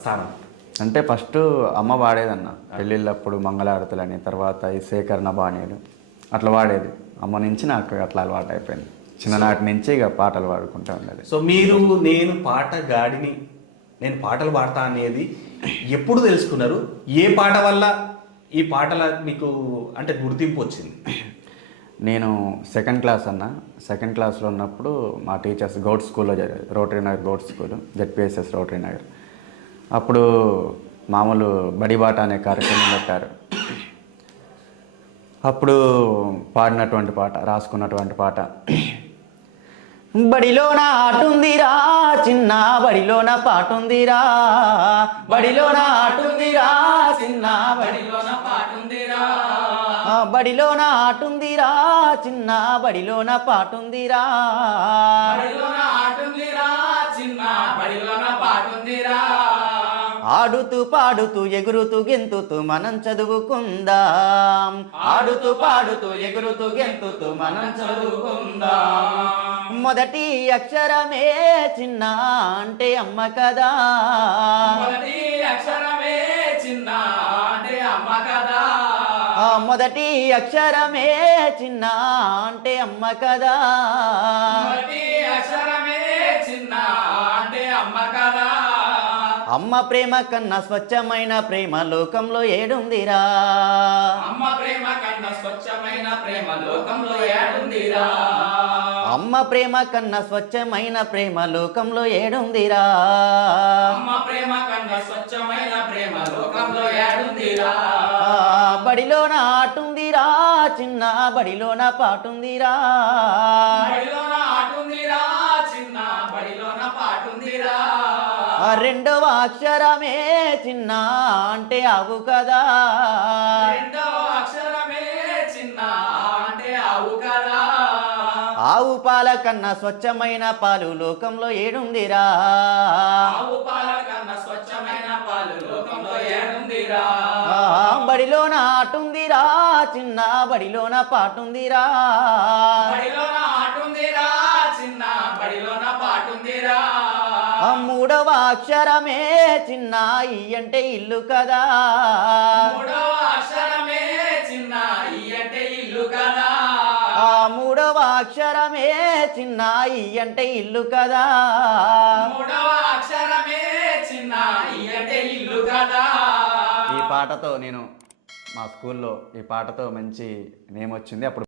స్థానం అంటే ఫస్ట్ అమ్మ వాడేదన్న పెళ్ళిళ్ళప్పుడు మంగళారతులని, తర్వాత ఈ సేకరణ బాణీలు అట్లా వాడేది. అమ్మ నుంచి నాకు అట్లా అలవాటు అయిపోయింది. చిన్ననాటి నుంచి ఇక పాటలు పాడుకుంటూ ఉండేది. సో మీరు నేను పాట గాడిని, నేను పాటలు పాడతా అనేది ఎప్పుడు తెలుసుకున్నారు? ఏ పాట వల్ల ఈ పాటల మీకు అంటే గుర్తింపు వచ్చింది? నేను సెకండ్ క్లాస్లో ఉన్నప్పుడు మా టీచర్స్ గౌడ్ స్కూల్లో చదివేది, rotary Nagar Goud school, ZPSS rotary Nagar. అప్పుడు మామూలు బడిబాట అనే కార్యక్రమం పెట్టారు. అప్పుడు పాడినటువంటి పాట, రాసుకున్నటువంటి పాట, బడిలోన ఆటుందిరా చిన్న బడిలోన పాటుందిరా, బడిలోన ఆటుందిరా చిన్న బడిలోన పాటుందిరా, బడిలోన ఆటుందిరా చిన్న బడిలోన పాటుందిరా, బడిలోన ఆటుందిరా చిన్న బడిలోన పాటుందిరా. ఆడుతూ పాడుతూ ఎగురుతూ గెంతుతూ మనం చదువుకుందాం, ఆడుతూ పాడుతూ ఎగురుతూ గెంతుతూ మనం చదువుకుందాం. మొదటి అక్షరమే చిన్న అంటే అమ్మ కదా, మొదటి అక్షరమే చిన్న అంటే అమ్మ కదా, మొదటి అక్షరమే చిన్న అంటే అమ్మ కదా, మొదటి అక్షరమే చిన్న అంటే అమ్మ కదా. అమ్మ ప్రేమ కన్నా స్వచ్ఛమైన ప్రేమ లోకంలో ఏడుందిరా, అమ్మ ప్రేమ కన్నా స్వచ్ఛమైన ప్రేమ లోకంలో ఏడుందిరా, అమ్మ ప్రేమ కన్నా స్వచ్ఛమైన ప్రేమ లోకంలో ఏడుందిరా, అమ్మ ప్రేమ కన్నా స్వచ్ఛమైన ప్రేమ లోకంలో ఏడుందిరా. బడిలోన ఆటుందిరా చిన్న బడిలోన పాటుందిరా, బడిలోన ఆటుందిరా చిన్న బడిలోన పాటుందిరా. రెండవ అక్షరమే చిన్న అంటే ఆవు కదా, రెండవ అక్షరమే చిన్న అంటే ఆవు కదా, ఆవు పాల కన్నా స్వచ్ఛమైన పాలు లోకంలో ఏడుందిరా, ఆవు పాల కన్నా స్వచ్ఛమైన పాలు లోకంలో ఏడుందిరా. బడిలోన ఆటుందిరా చిన్న బడిలోన పాటుందిరా, బడిలోన ఆటుందిరా చిన్న బడిలోన పాటుందిరా. మూడవ అక్షరమే చిన్న ఈ అంటే ఇల్లు కదా, మూడవ అక్షరమే చిన్న ఈ అంటే ఇల్లు కదా, మూడవ అక్షరమే చిన్న ఈ అంటే ఇల్లు కదా. మూడవ అక్షరమే చిన్న ఈ అంటే ఇల్లు కదా. ఈ పాటతో నేను మా స్కూల్లో ఈ పాటతో మంచి నేమ్ వచ్చింది. అప్పుడు